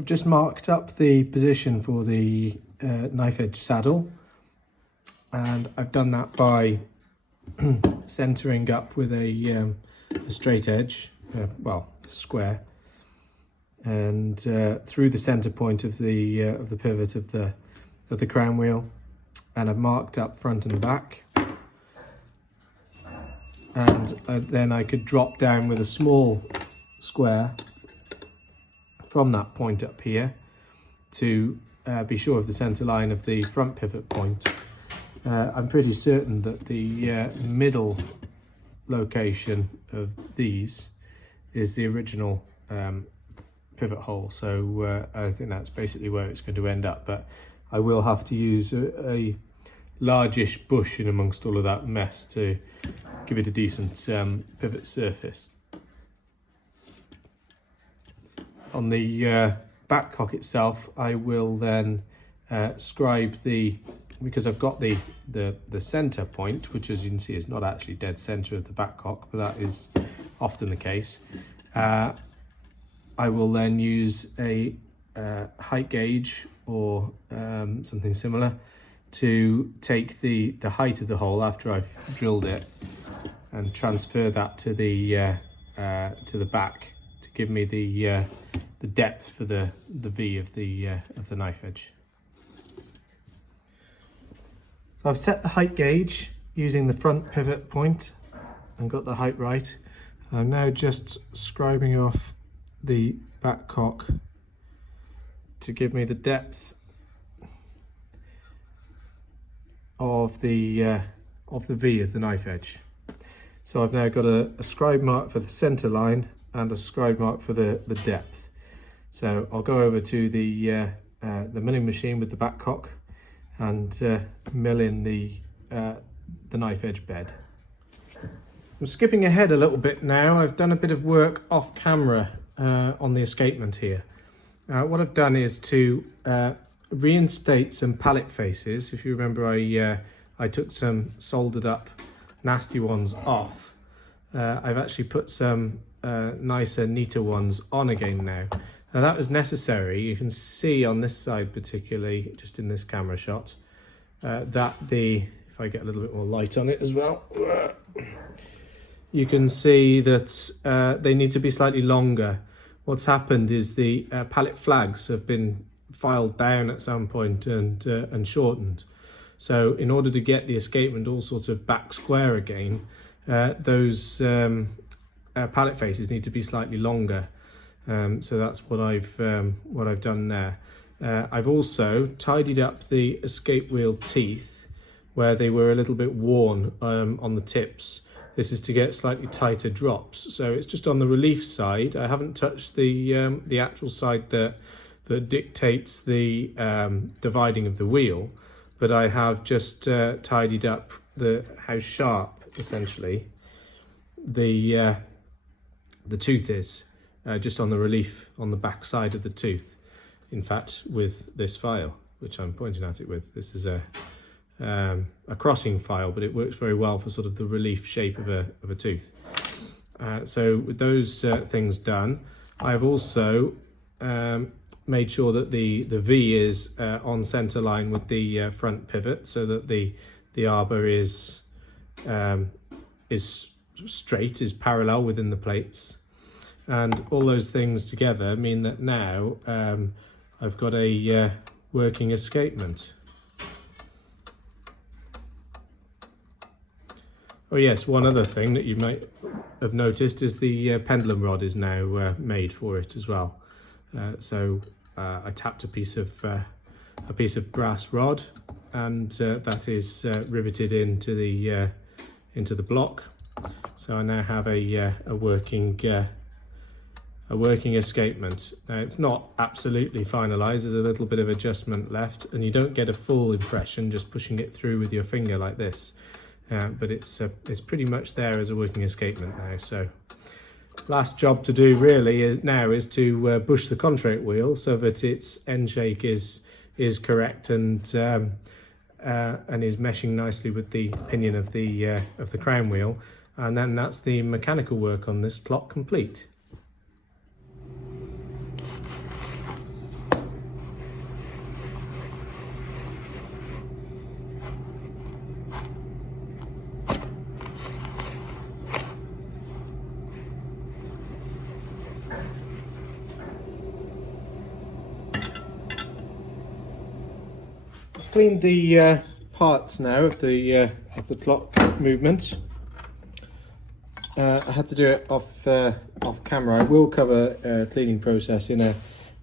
I've just marked up the position for the knife edge saddle, and I've done that by centering up with a straight edge, well, square, and through the center point of the pivot of the crown wheel, and I've marked up front and back, and then I could drop down with a small square from that point up here to be sure of the center line of the front pivot point. I'm pretty certain that the middle location of these is the original pivot hole, so I think that's basically where it's going to end up, but I will have to use a largish bush in amongst all of that mess to give it a decent pivot surface. On the back cock itself, I will then scribe because I've got the center point, which as you can see is not actually dead center of the back cock, but that is often the case. I will then use a height gauge or something similar to take the height of the hole after I've drilled it and transfer that to the back to give me the depth for the V of the knife edge. So I've set the height gauge using the front pivot point and got the height right. I'm now just scribing off the back cock to give me the depth of the V of the knife edge. So I've now got a scribe mark for the center line and a scribe mark for the depth. So I'll go over to the milling machine with the back cock and mill in the knife edge bed. I'm skipping ahead a little bit now. I've done a bit of work off camera on the escapement here. What I've done is to reinstate some pallet faces. If you remember, I took some soldered up nasty ones off. I've actually put some nicer, neater ones on again now. Now that was necessary. You can see on this side particularly, just in this camera shot, that if I get a little bit more light on it as well, you can see that they need to be slightly longer. What's happened is the pallet flags have been filed down at some point and shortened. So in order to get the escapement all sort of back square again, those pallet faces need to be slightly longer. So that's what I've done there. I've also tidied up the escape wheel teeth where they were a little bit worn on the tips. This is to get slightly tighter drops. So it's just on the relief side. I haven't touched the actual side that dictates the dividing of the wheel, but I have just tidied up how sharp essentially the tooth is. Just on the relief on the back side of the tooth. In fact, with this file, which I'm pointing at it with, this is a crossing file, but it works very well for sort of the relief shape of a tooth. So with those things done, I've also made sure that the V is on center line with the front pivot, so that the arbor is straight, is parallel within the plates. And all those things together mean that now I've got a working escapement. Oh yes, one other thing that you might have noticed is the pendulum rod is now made for it as well. So I tapped a piece of brass rod, and that is riveted into the block. So I now have a working a working escapement. Now it's not absolutely finalized, there's a little bit of adjustment left, and you don't get a full impression just pushing it through with your finger like this. But it's pretty much there as a working escapement now. So last job to do really is to bush the contract wheel so that its end shake is correct and is meshing nicely with the pinion of the crown wheel, and then that's the mechanical work on this clock complete. Cleaned the parts now of the clock movement. I had to do it off camera. I will cover a cleaning process in a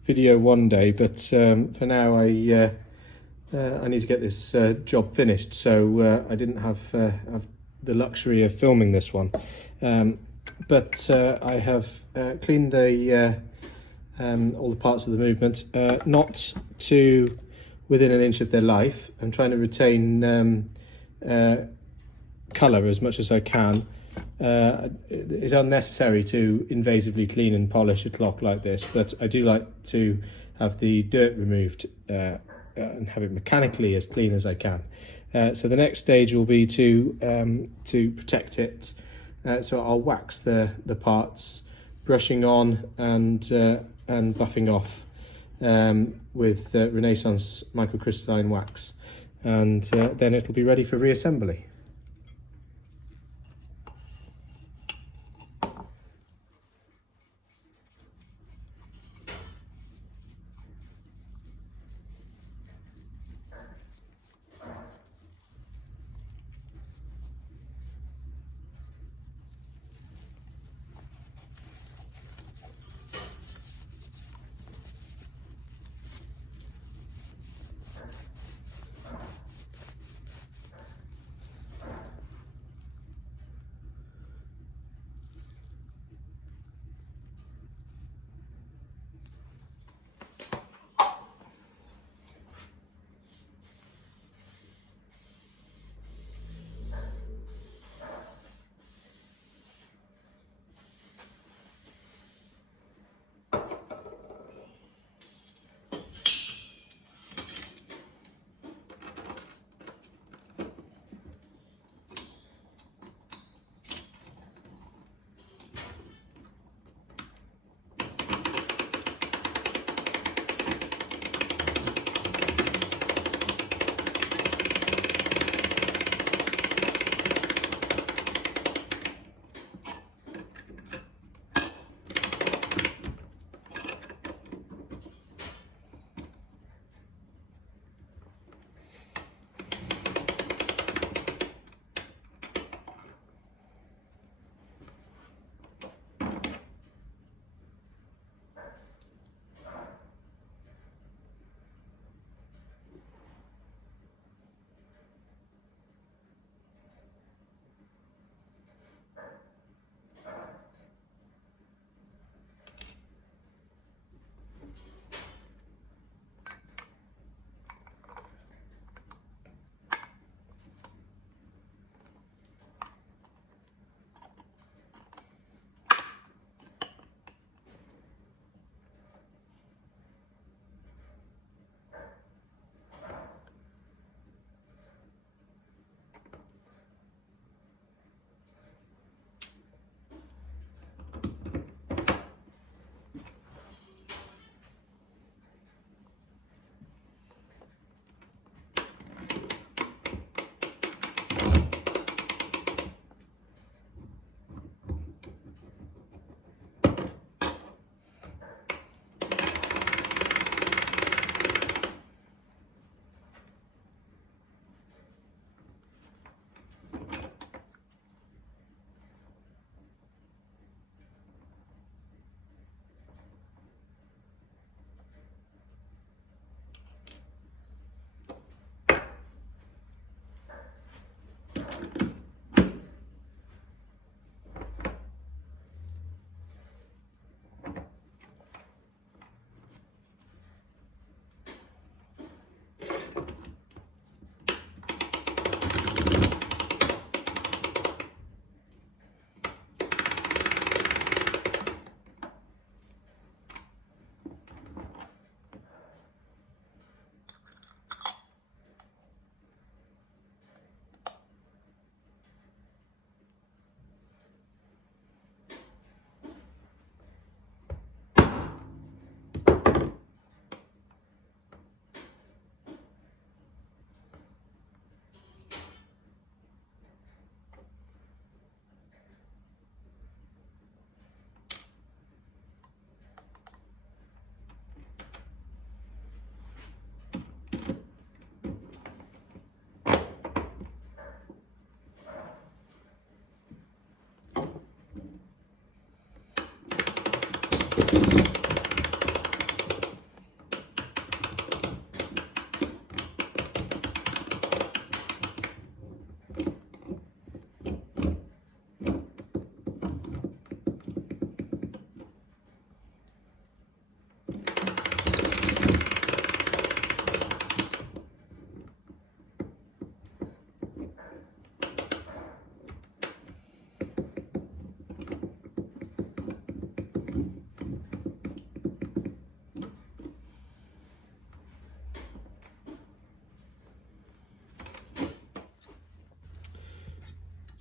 video one day, but for now I need to get this job finished, so I didn't have the luxury of filming this one. But I have cleaned all the parts of the movement, not to within an inch of their life. I'm trying to retain colour as much as I can. It's unnecessary to invasively clean and polish a clock like this, but I do like to have the dirt removed and have it mechanically as clean as I can. So the next stage will be to protect it. So I'll wax the parts, brushing on and buffing off with Renaissance microcrystalline wax, and then it'll be ready for reassembly.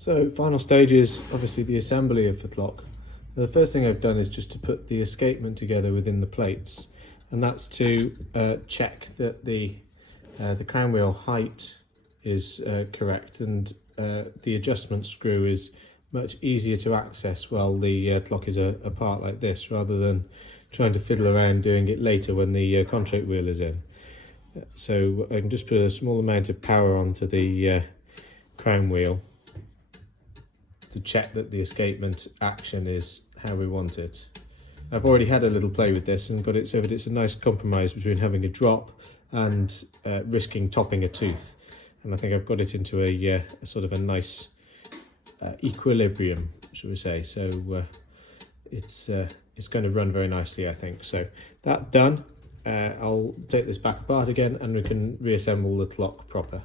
So final stage is obviously the assembly of the clock. The first thing I've done is just to put the escapement together within the plates, and that's to check that the crown wheel height is correct, and the adjustment screw is much easier to access while the clock is apart like this, rather than trying to fiddle around doing it later when the contract wheel is in. So I can just put a small amount of power onto the crown wheel to check that the escapement action is how we want it. I've already had a little play with this and got it so that it's a nice compromise between having a drop and risking topping a tooth. And I think I've got it into a sort of a nice equilibrium, shall we say. So it's going to run very nicely, I think. So that done, I'll take this back apart again and we can reassemble the clock proper.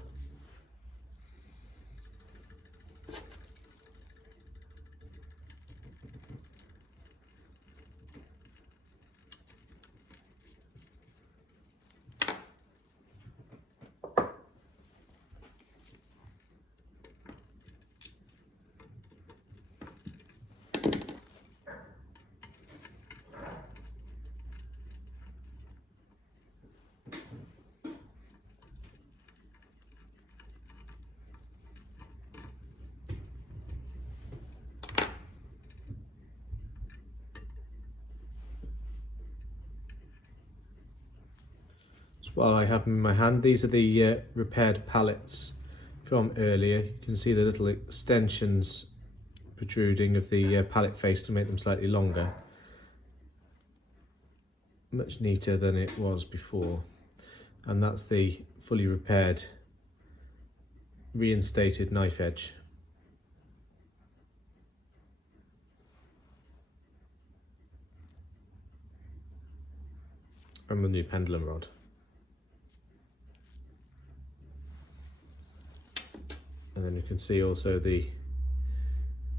While I have them in my hand, these are the repaired pallets from earlier. You can see the little extensions protruding of the pallet face to make them slightly longer. Much neater than it was before. And that's the fully repaired, reinstated knife edge. And the new pendulum rod. And then you can see also the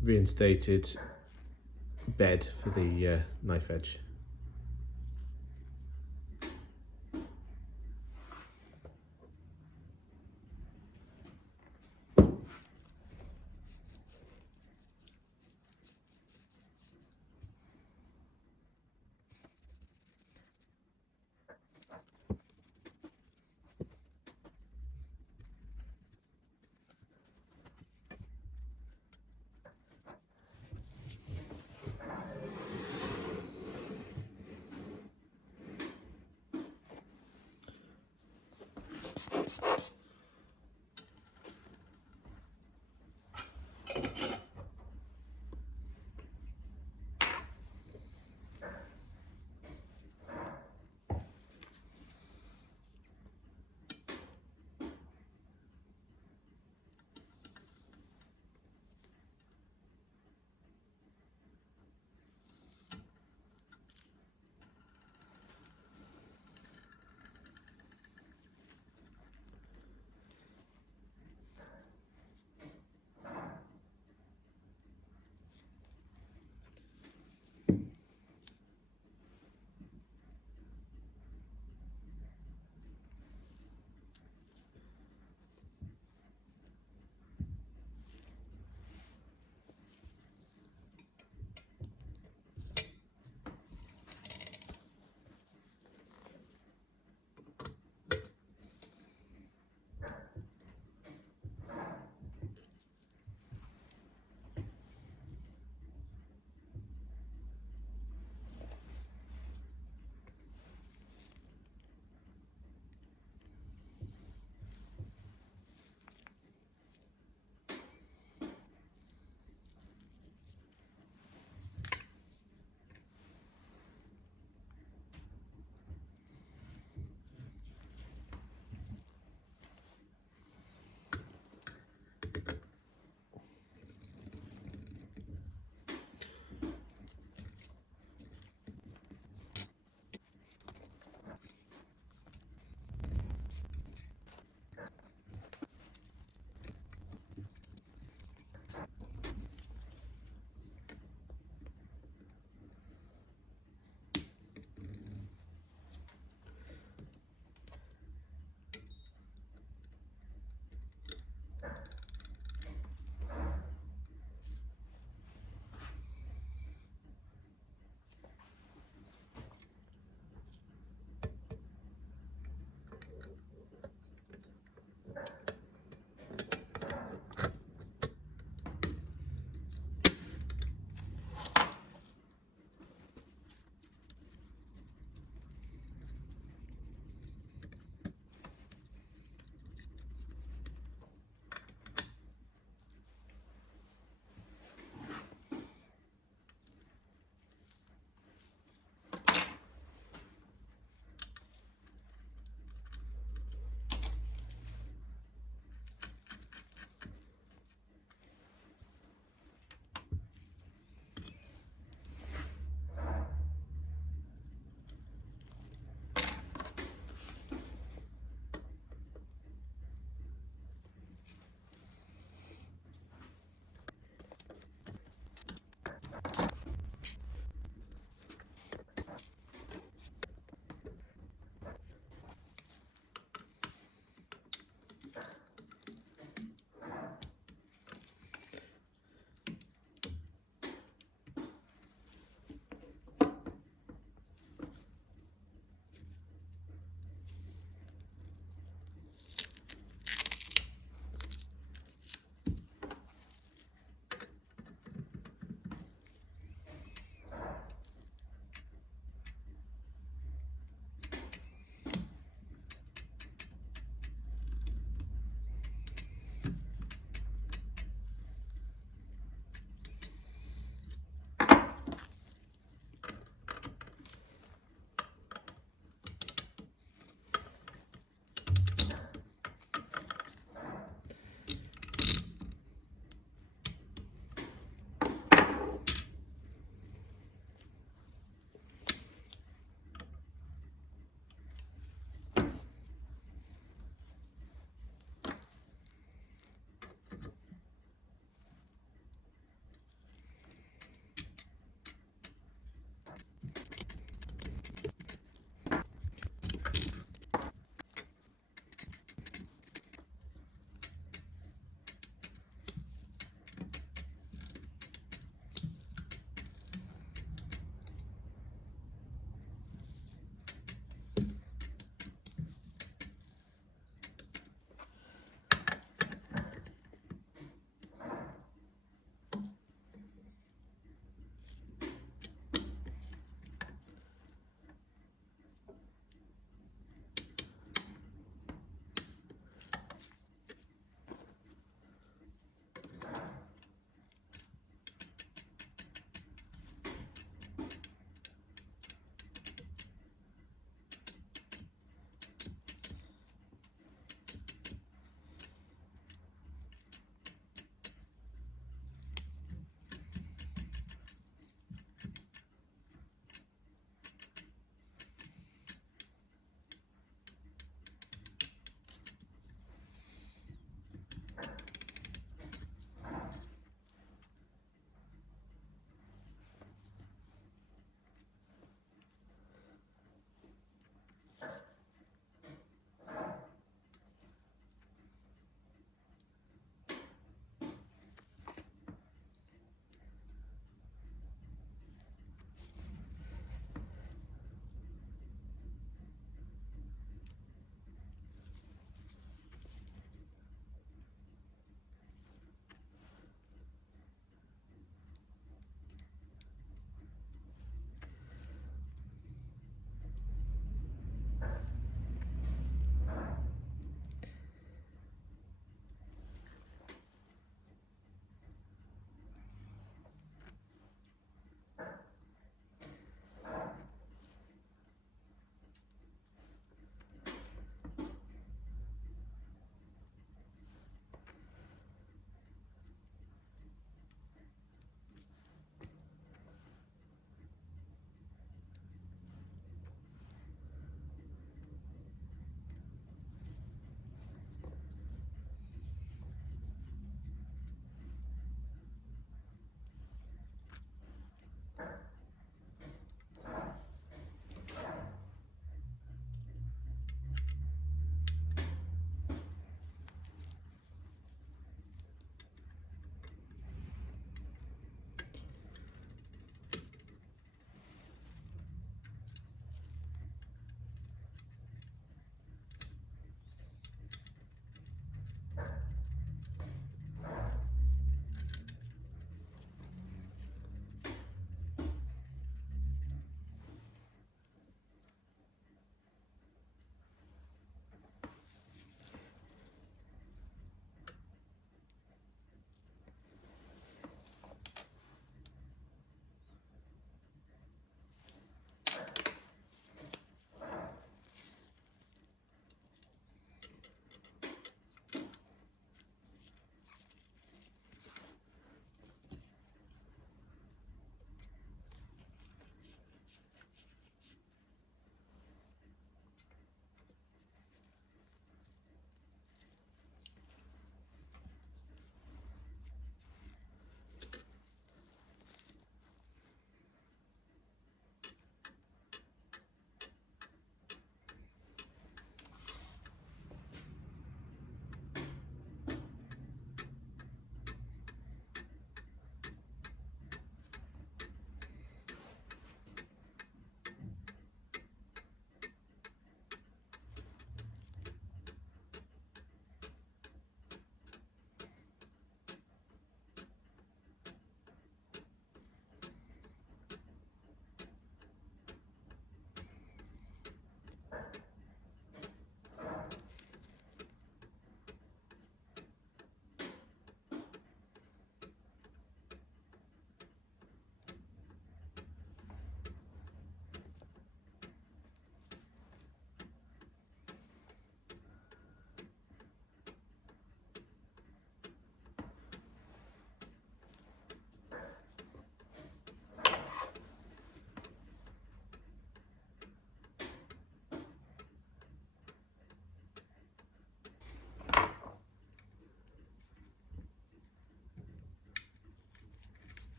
reinstated bed for the knife edge.